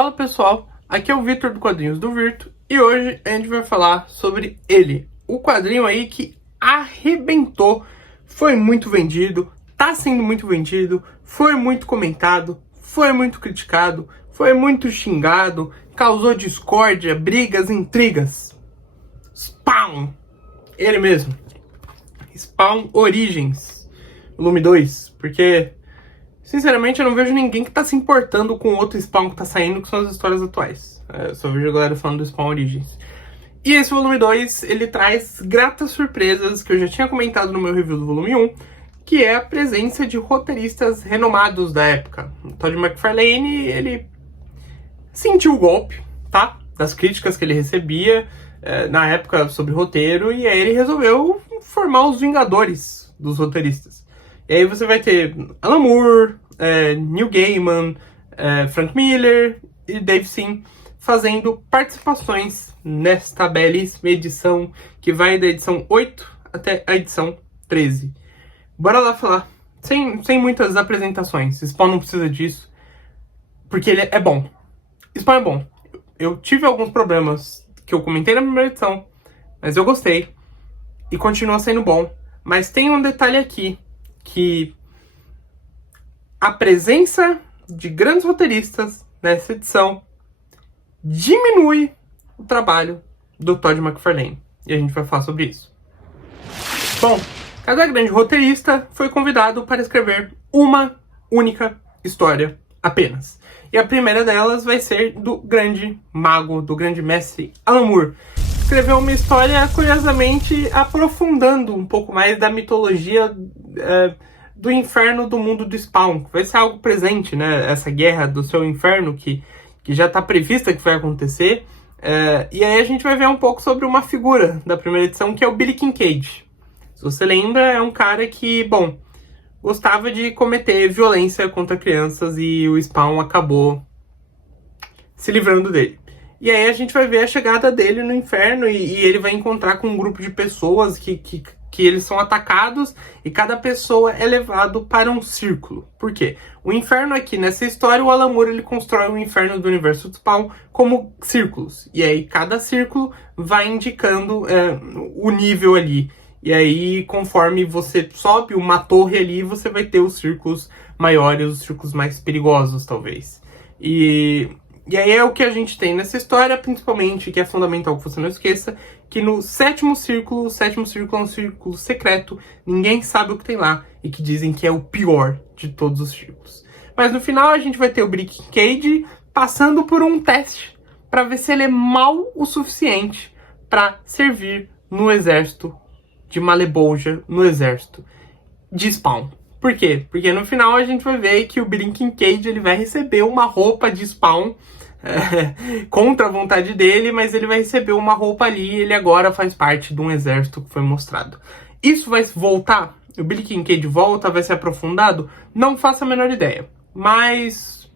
Fala pessoal, aqui é o Vitor do Quadrinhos do Virto e hoje a gente vai falar sobre ele, o quadrinho aí que arrebentou, foi muito vendido, tá sendo muito vendido, foi muito comentado, foi muito criticado, foi muito xingado, causou discórdia, brigas, intrigas. Spawn! Ele mesmo. Spawn Origins, volume 2, porque sinceramente eu não vejo ninguém que tá se importando com o outro Spawn que tá saindo, que são as histórias atuais. Eu só vejo a galera falando do Spawn Origins. E esse volume 2, ele traz gratas surpresas que eu já tinha comentado no meu review do volume 1, que é a presença de roteiristas renomados da época. O Todd McFarlane, ele sentiu o golpe, tá? Das críticas que ele recebia na época sobre roteiro, e aí ele resolveu formar os Vingadores dos roteiristas. E aí você vai ter Alan Moore, Neil Gaiman, Frank Miller e Dave Sim fazendo participações nesta belíssima edição que vai da edição 8 até a edição 13. Bora lá falar, sem muitas apresentações. Spawn não precisa disso, porque ele é bom. Spawn é bom. Eu tive alguns problemas que eu comentei na primeira edição, mas eu gostei e continua sendo bom. Mas tem um detalhe aqui, que a presença de grandes roteiristas nessa edição diminui o trabalho do Todd McFarlane. E a gente vai falar sobre isso. Bom, cada grande roteirista foi convidado para escrever uma única história apenas. E a primeira delas vai ser do grande mago, do grande mestre Alan Moore. Escreveu uma história, curiosamente, aprofundando um pouco mais da mitologia do inferno do mundo do Spawn. Vai ser algo presente, né? Essa guerra do seu inferno que já está prevista que vai acontecer. E aí a gente vai ver um pouco sobre uma figura da primeira edição, que é o Billy Kincaid. Se você lembra, é um cara que, bom, gostava de cometer violência contra crianças e o Spawn acabou se livrando dele. E aí a gente vai ver a chegada dele no inferno e ele vai encontrar com um grupo de pessoas que eles são atacados e cada pessoa é levado para um círculo. Por quê? O inferno aqui, nessa história, o Alan Moore ele constrói o inferno do universo do Spawn como círculos. E aí cada círculo vai indicando o nível ali. E aí, conforme você sobe uma torre ali, você vai ter os círculos maiores, os círculos mais perigosos, talvez. E aí é o que a gente tem nessa história, principalmente, que é fundamental que você não esqueça, que no sétimo círculo, o sétimo círculo é um círculo secreto, ninguém sabe o que tem lá, e que dizem que é o pior de todos os círculos. Mas no final a gente vai ter o Billy Kincaid passando por um teste, para ver se ele é mau o suficiente para servir no exército de Malebolgia, no exército de Spawn. Por quê? Porque no final a gente vai ver que o Billy Kincaid ele vai receber uma roupa de Spawn contra a vontade dele, mas ele vai receber uma roupa ali e ele agora faz parte de um exército que foi mostrado. Isso vai voltar? O Billy Kincaid volta? Vai ser aprofundado? Não faço a menor ideia. Mas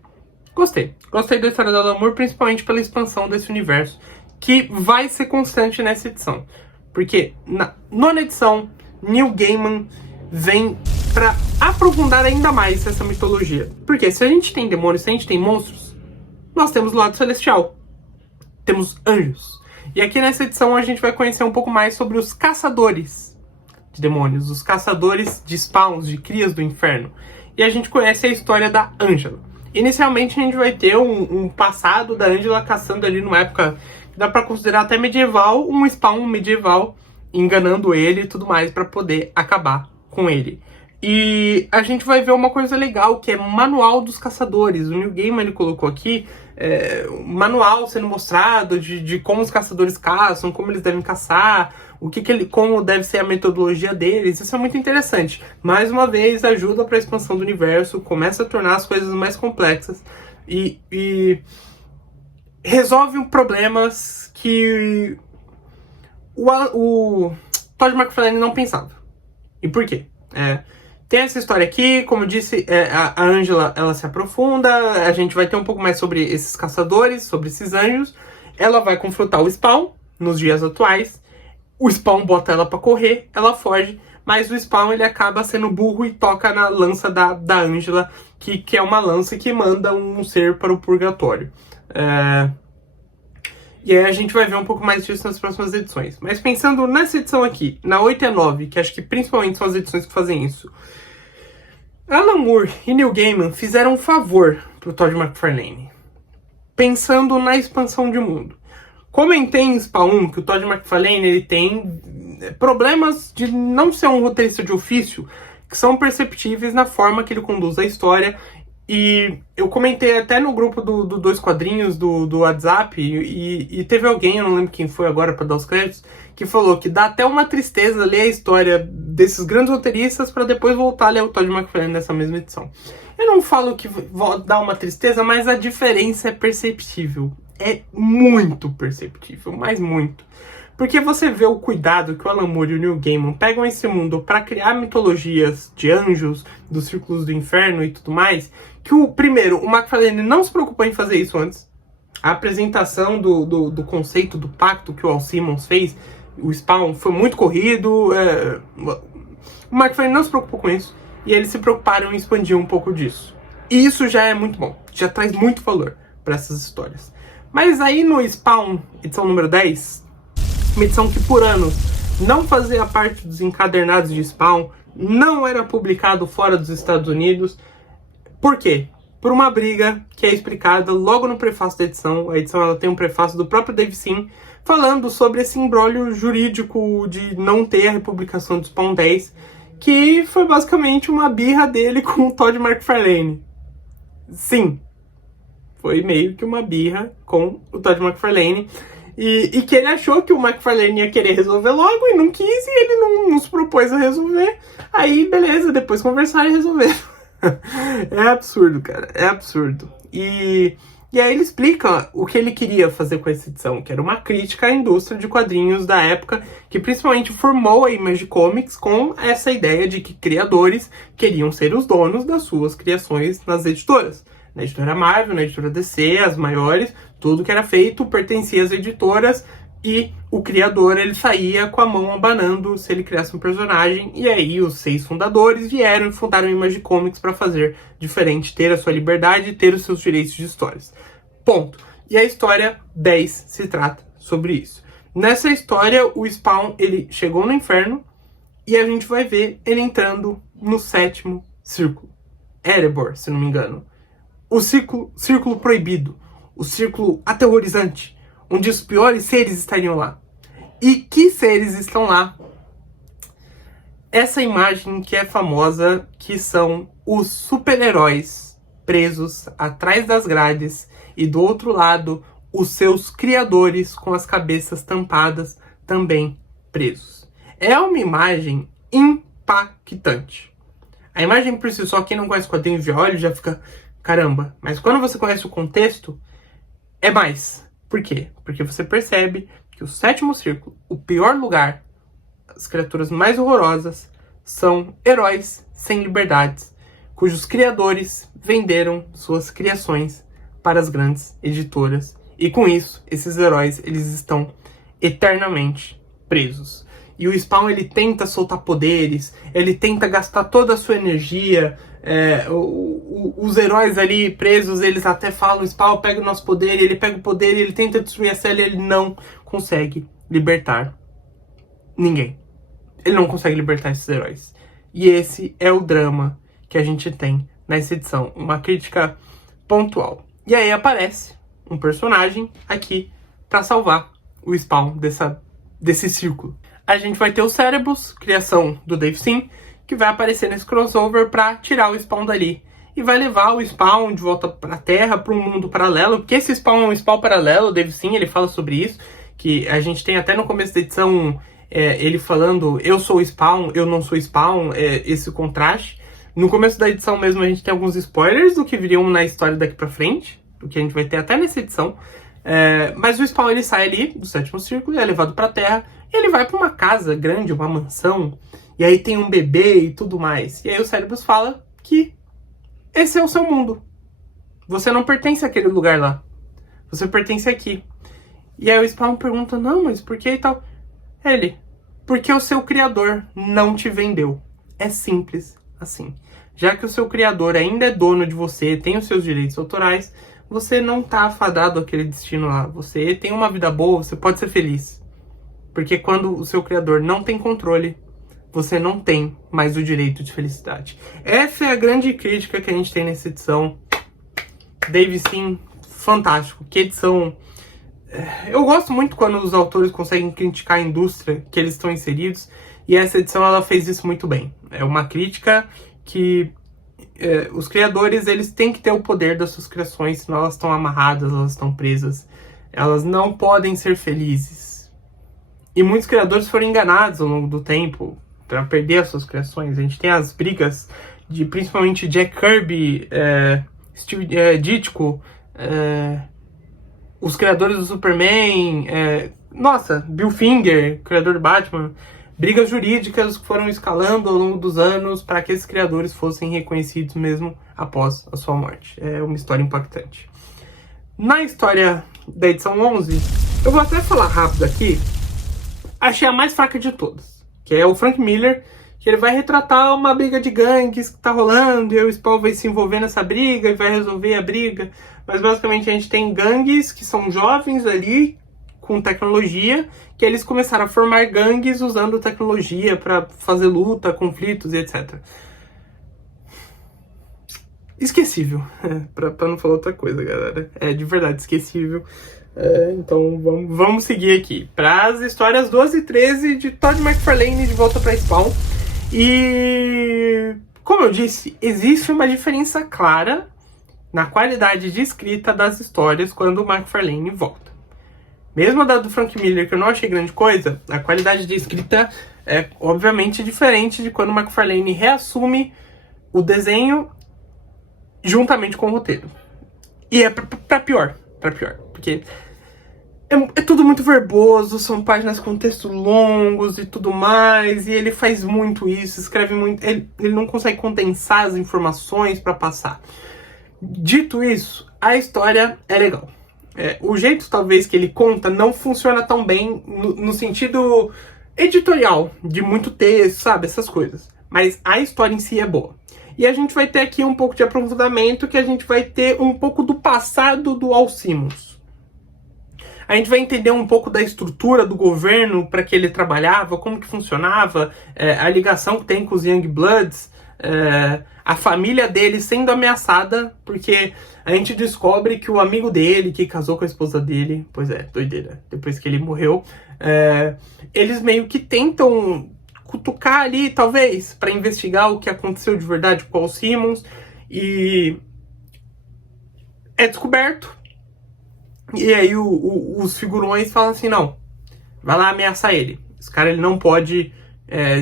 gostei. Gostei da história da Alan Moore, principalmente pela expansão desse universo, que vai ser constante nessa edição. Porque na nona edição, Neil Gaiman vem para aprofundar ainda mais essa mitologia. Porque se a gente tem demônios, se a gente tem monstros, nós temos o lado celestial. Temos anjos. E aqui nessa edição a gente vai conhecer um pouco mais sobre os caçadores de demônios, os caçadores de spawns, de crias do inferno. E a gente conhece a história da Angela. Inicialmente a gente vai ter um passado da Angela caçando ali numa época que dá pra considerar até medieval, um spawn medieval, enganando ele e tudo mais pra poder acabar com ele. E a gente vai ver uma coisa legal, que é o Manual dos Caçadores. O Neil Gaiman ele colocou aqui um manual sendo mostrado de como os caçadores caçam, como eles devem caçar, como deve ser a metodologia deles. Isso é muito interessante. Mais uma vez, ajuda para a expansão do universo, começa a tornar as coisas mais complexas e resolve problemas que o Todd McFarlane não pensava. E por quê? Tem essa história aqui, como eu disse, a Angela, ela se aprofunda, a gente vai ter um pouco mais sobre esses caçadores, sobre esses anjos. Ela vai confrontar o Spawn nos dias atuais. O Spawn bota ela pra correr, ela foge, mas o Spawn ele acaba sendo burro e toca na lança da Angela, que é uma lança que manda um ser para o purgatório. E aí a gente vai ver um pouco mais disso nas próximas edições. Mas pensando nessa edição aqui, na 8 e 9, que acho que principalmente são as edições que fazem isso, Alan Moore e Neil Gaiman fizeram um favor pro Todd McFarlane, pensando na expansão de mundo. Comentei em Spawn que o Todd McFarlane ele tem problemas de não ser um roteirista de ofício que são perceptíveis na forma que ele conduz a história. E eu comentei até no grupo do Dois Quadrinhos do WhatsApp, e teve alguém, eu não lembro quem foi agora para dar os créditos, que falou que dá até uma tristeza ler a história desses grandes roteiristas para depois voltar a ler o Todd McFarlane nessa mesma edição. Eu não falo que dá uma tristeza, mas a diferença é perceptível. É muito perceptível, mas muito. Porque você vê o cuidado que o Alan Moore e o Neil Gaiman pegam esse mundo para criar mitologias de anjos, dos círculos do inferno e tudo mais, que primeiro, o McFarlane não se preocupou em fazer isso antes. A apresentação do conceito do pacto que o Al Simmons fez, o Spawn, foi muito corrido. O McFarlane não se preocupou com isso, e eles se preocuparam em expandir um pouco disso. E isso já é muito bom, já traz muito valor para essas histórias. Mas aí no Spawn, edição número 10, uma edição que por anos não fazia parte dos encadernados de Spawn, não era publicado fora dos Estados Unidos. Por quê? Por uma briga que é explicada logo no prefácio da edição. A edição ela tem um prefácio do próprio Dave Sim, falando sobre esse imbróglio jurídico de não ter a republicação do Spawn 10, que foi basicamente uma birra dele com o Todd McFarlane. Sim, foi meio que uma birra com o Todd McFarlane. E que ele achou que o McFarlane ia querer resolver logo e não quis, e ele não se propôs a resolver. Aí, beleza, depois conversaram e resolveram. É absurdo, cara, é absurdo. E aí ele explica o que ele queria fazer com essa edição, que era uma crítica à indústria de quadrinhos da época, que principalmente formou a Image Comics com essa ideia de que criadores queriam ser os donos das suas criações nas editoras. Na editora Marvel, na editora DC, as maiores, tudo que era feito pertencia às editoras, e o criador ele saía com a mão abanando se ele criasse um personagem. E aí os 6 fundadores vieram e fundaram a Image Comics para fazer diferente, ter a sua liberdade e ter os seus direitos de histórias. Ponto. E a história 10 se trata sobre isso. Nessa história, o Spawn ele chegou no inferno e a gente vai ver ele entrando no 7º círculo. Erebor, se não me engano. O círculo proibido, o círculo aterrorizante, onde os piores seres estariam lá. E que seres estão lá? Essa imagem que é famosa, que são os super-heróis presos atrás das grades, e do outro lado, os seus criadores com as cabeças tampadas, também presos. É uma imagem impactante. A imagem por si só, quem não conhece quadrinhos de olho já fica... caramba, mas quando você conhece o contexto, é mais. Por quê? Porque você percebe que o 7º círculo, o pior lugar, as criaturas mais horrorosas, são heróis sem liberdades, cujos criadores venderam suas criações para as grandes editoras. E com isso, esses heróis eles estão eternamente presos. E o Spawn ele tenta soltar poderes, ele tenta gastar toda a sua energia. Os heróis ali presos, eles até falam, Spawn pega o nosso poder, e ele pega o poder e ele tenta destruir a cela, e ele não consegue libertar ninguém. Ele não consegue libertar esses heróis. E esse é o drama que a gente tem nessa edição, uma crítica pontual. E aí aparece um personagem aqui para salvar o Spawn desse círculo. A gente vai ter o Cérebros, criação do Dave Sim, que vai aparecer nesse crossover para tirar o Spawn dali. E vai levar o Spawn de volta para a Terra, para um mundo paralelo, porque esse Spawn é um Spawn paralelo. O Dave Sim, ele fala sobre isso, que a gente tem até no começo da edição ele falando, eu sou o Spawn, eu não sou Spawn, esse contraste. No começo da edição mesmo a gente tem alguns spoilers do que viriam na história daqui para frente, do que a gente vai ter até nessa edição. Mas o Spawn ele sai ali do 7º círculo e é levado para a Terra, e ele vai para uma casa grande, uma mansão, e aí tem um bebê e tudo mais. E aí o Cérebros fala que esse é o seu mundo. Você não pertence àquele lugar lá. Você pertence aqui. E aí o Spawn pergunta, não, mas por que e tal? Ele, porque o seu criador não te vendeu. É simples assim. Já que o seu criador ainda é dono de você, tem os seus direitos autorais, você não tá afadado àquele destino lá. Você tem uma vida boa, você pode ser feliz. Porque quando o seu criador não tem controle, você não tem mais o direito de felicidade. Essa é a grande crítica que a gente tem nessa edição. Dave Sim, fantástico. Que edição... Eu gosto muito quando os autores conseguem criticar a indústria que eles estão inseridos. E essa edição ela fez isso muito bem. É uma crítica que os criadores eles têm que ter o poder das suas criações, senão elas estão amarradas, elas estão presas. Elas não podem ser felizes. E muitos criadores foram enganados ao longo do tempo para perder as suas criações. A gente tem as brigas de principalmente Jack Kirby, Steve Ditko, os criadores do Superman, Bill Finger, criador do Batman, brigas jurídicas que foram escalando ao longo dos anos para que esses criadores fossem reconhecidos mesmo após a sua morte. É uma história impactante. Na história da edição 11, eu vou até falar rápido aqui, achei a mais fraca de todas, que é o Frank Miller, que ele vai retratar uma briga de gangues que tá rolando, e o Spawn vai se envolver nessa briga e vai resolver a briga. Mas basicamente a gente tem gangues que são jovens ali, com tecnologia, que eles começaram a formar gangues usando tecnologia para fazer luta, conflitos e etc. Esquecível, pra não falar outra coisa, galera. É de verdade esquecível. Então vamos seguir aqui para as histórias 12 e 13 de Todd McFarlane de volta para Spawn. E como eu disse, existe uma diferença clara na qualidade de escrita das histórias quando o McFarlane volta. Mesmo a da do Frank Miller, que eu não achei grande coisa, a qualidade de escrita é obviamente diferente de quando o McFarlane reassume o desenho juntamente com o roteiro. E é pra pior, porque é tudo muito verboso, são páginas com textos longos e tudo mais, e ele faz muito isso, escreve muito, ele não consegue condensar as informações para passar. Dito isso, a história é legal. O jeito, talvez, que ele conta não funciona tão bem no sentido editorial, de muito texto, sabe? Essas coisas. Mas a história em si é boa. E a gente vai ter aqui um pouco de aprofundamento, que a gente vai ter um pouco do passado do Al Simmons. A gente vai entender um pouco da estrutura do governo para que ele trabalhava, como que funcionava, a ligação que tem com os Youngbloods, a família dele sendo ameaçada, porque a gente descobre que o amigo dele, que casou com a esposa dele, pois é, doideira, depois que ele morreu, eles meio que tentam cutucar ali, talvez, para investigar o que aconteceu de verdade com o Al Simmons, e é descoberto, e aí os figurões falam assim, não, vai lá ameaçar ele, esse cara ele não pode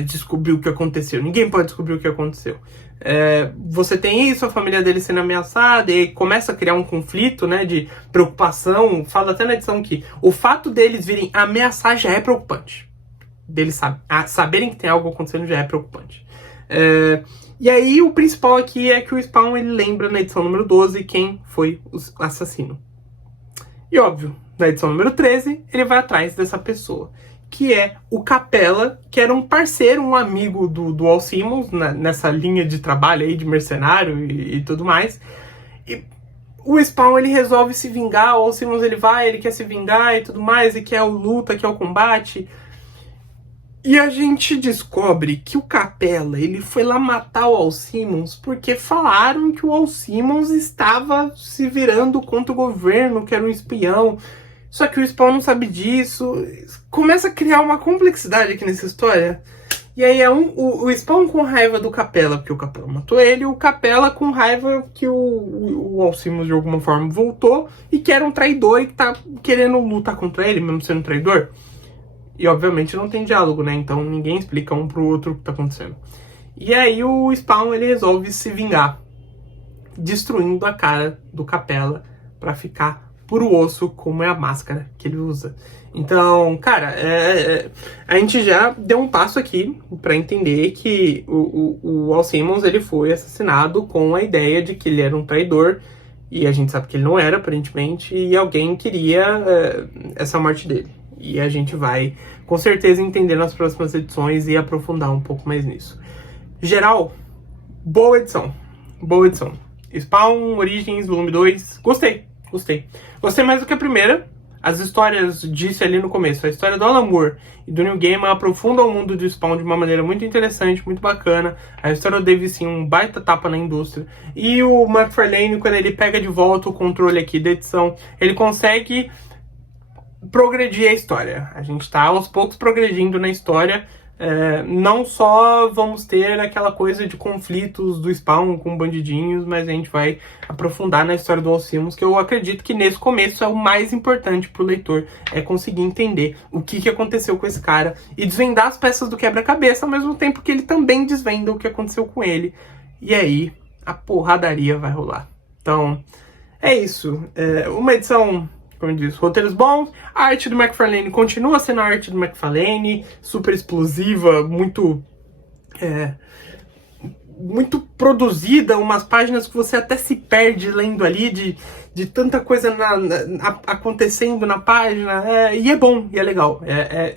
descobrir o que aconteceu, ninguém pode descobrir o que aconteceu. Você tem isso, a família dele sendo ameaçada, e começa a criar um conflito, né, de preocupação. Fala até na edição que o fato deles virem ameaçar já é preocupante. Deles saberem que tem algo acontecendo já é preocupante. E aí o principal aqui é que o Spawn ele lembra na edição número 12 quem foi o assassino. E óbvio, na edição número 13 ele vai atrás dessa pessoa, que é o Capela, que era um parceiro, um amigo do Al Simmons, nessa linha de trabalho aí de mercenário e tudo mais. E o Spawn ele resolve se vingar, o Al Simmons ele quer se vingar e tudo mais, e quer a luta, quer o combate. E a gente descobre que o Capela ele foi lá matar o Al Simmons porque falaram que o Al Simmons estava se virando contra o governo, que era um espião. Só que o Spawn não sabe disso. Começa a criar uma complexidade aqui nessa história. E aí o Spawn com raiva do Capela, porque o Capela matou ele, e o Capela com raiva que o Al Simmons de alguma forma voltou e que era um traidor e que tá querendo lutar contra ele, mesmo sendo traidor. E obviamente não tem diálogo, né? Então ninguém explica um pro outro o que tá acontecendo. E aí o Spawn ele resolve se vingar, destruindo a cara do Capela pra ficar puro osso, como é a máscara que ele usa. Então, cara, a gente já deu um passo aqui para entender que o Al Simmons ele foi assassinado com a ideia de que ele era um traidor, e a gente sabe que ele não era, aparentemente, e alguém queria essa morte dele. E a gente vai, com certeza, entender nas próximas edições e aprofundar um pouco mais nisso. Geral, boa edição. Boa edição. Spawn, Origins, volume 2, gostei. Gostei. Gostei mais do que a primeira. As histórias, disse ali no começo, a história do Alan Moore e do Neil Gaiman aprofunda o mundo do Spawn de uma maneira muito interessante, muito bacana. A história do David sim, um baita tapa na indústria. E o McFarlane, quando ele pega de volta o controle aqui da edição, ele consegue progredir a história. A gente tá aos poucos progredindo na história. Não só vamos ter aquela coisa de conflitos do Spawn com bandidinhos, mas a gente vai aprofundar na história do Alcimos, que eu acredito que nesse começo é o mais importante pro leitor, é conseguir entender o que aconteceu com esse cara e desvendar as peças do quebra-cabeça, ao mesmo tempo que ele também desvenda o que aconteceu com ele. E aí, a porradaria vai rolar. Então, é isso. Uma edição, como eu disse, roteiros bons, a arte do McFarlane continua sendo a arte do McFarlane, super explosiva, muito produzida, umas páginas que você até se perde lendo ali, de tanta coisa acontecendo na página, e é bom, e é legal.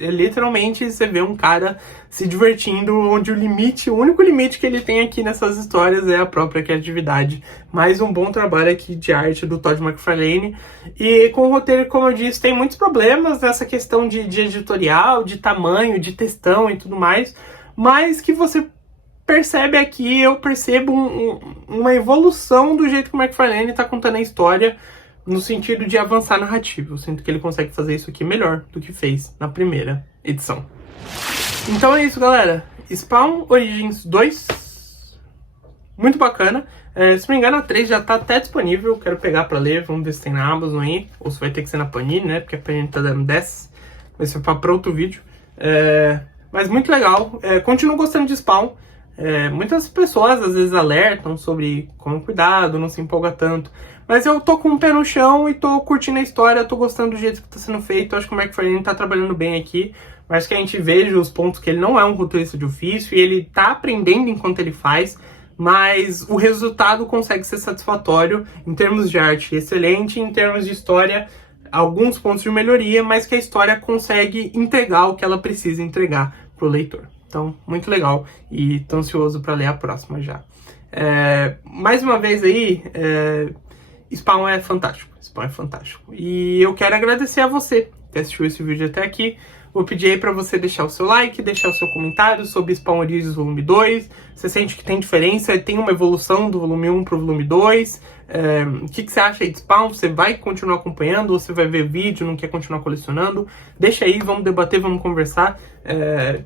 Literalmente você vê um cara se divertindo, onde o único limite que ele tem aqui nessas histórias é a própria criatividade. Mais um bom trabalho aqui de arte do Todd McFarlane. E com o roteiro, como eu disse, tem muitos problemas nessa questão de editorial, de tamanho, de textão e tudo mais, mas que você percebe aqui, eu percebo uma evolução do jeito que o McFarlane tá contando a história, no sentido de avançar narrativo. Eu sinto que ele consegue fazer isso aqui melhor do que fez na primeira edição. Então é isso, galera. Spawn Origins 2, muito bacana. Se não me engano, a 3 já tá até disponível, quero pegar pra ler, vamos ver se tem na Amazon aí, ou se vai ter que ser na Panini, né, porque a Panini tá dando 10, vai ser pra outro vídeo. Mas muito legal, continuo gostando de Spawn. Muitas pessoas às vezes alertam sobre como cuidado, não se empolga tanto, mas eu tô com o pé no chão e tô curtindo a história, tô gostando do jeito que tá sendo feito. Acho que o McFarlane tá trabalhando bem aqui, mas que a gente veja os pontos que ele não é um roteirista de ofício e ele tá aprendendo enquanto ele faz, mas o resultado consegue ser satisfatório em termos de arte, excelente, em termos de história, alguns pontos de melhoria, mas que a história consegue entregar o que ela precisa entregar pro leitor. Então, muito legal e tô ansioso para ler a próxima já. Mais uma vez aí, Spawn é fantástico. Spawn é fantástico. E eu quero agradecer a você que assistiu esse vídeo até aqui. Vou pedir aí para você deixar o seu like, deixar o seu comentário sobre Spawn Origins volume 2. Você sente que tem diferença, tem uma evolução do volume 1 pro volume 2. O que você acha aí de Spawn? Você vai continuar acompanhando ou você vai ver vídeo, não quer continuar colecionando? Deixa aí, vamos debater, vamos conversar.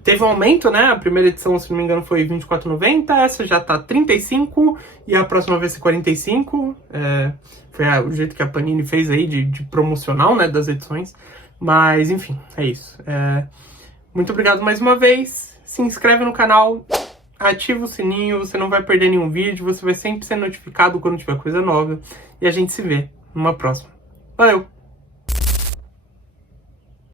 Teve um aumento, né? A primeira edição, se não me engano, foi R$24,90, essa já tá R$35 e a próxima vai ser R$45. Foi o jeito que a Panini fez aí de promocional, né, das edições. Mas, enfim, é isso. Muito obrigado mais uma vez. Se inscreve no canal, ativa o sininho, você não vai perder nenhum vídeo, você vai sempre ser notificado quando tiver coisa nova. E a gente se vê numa próxima. Valeu!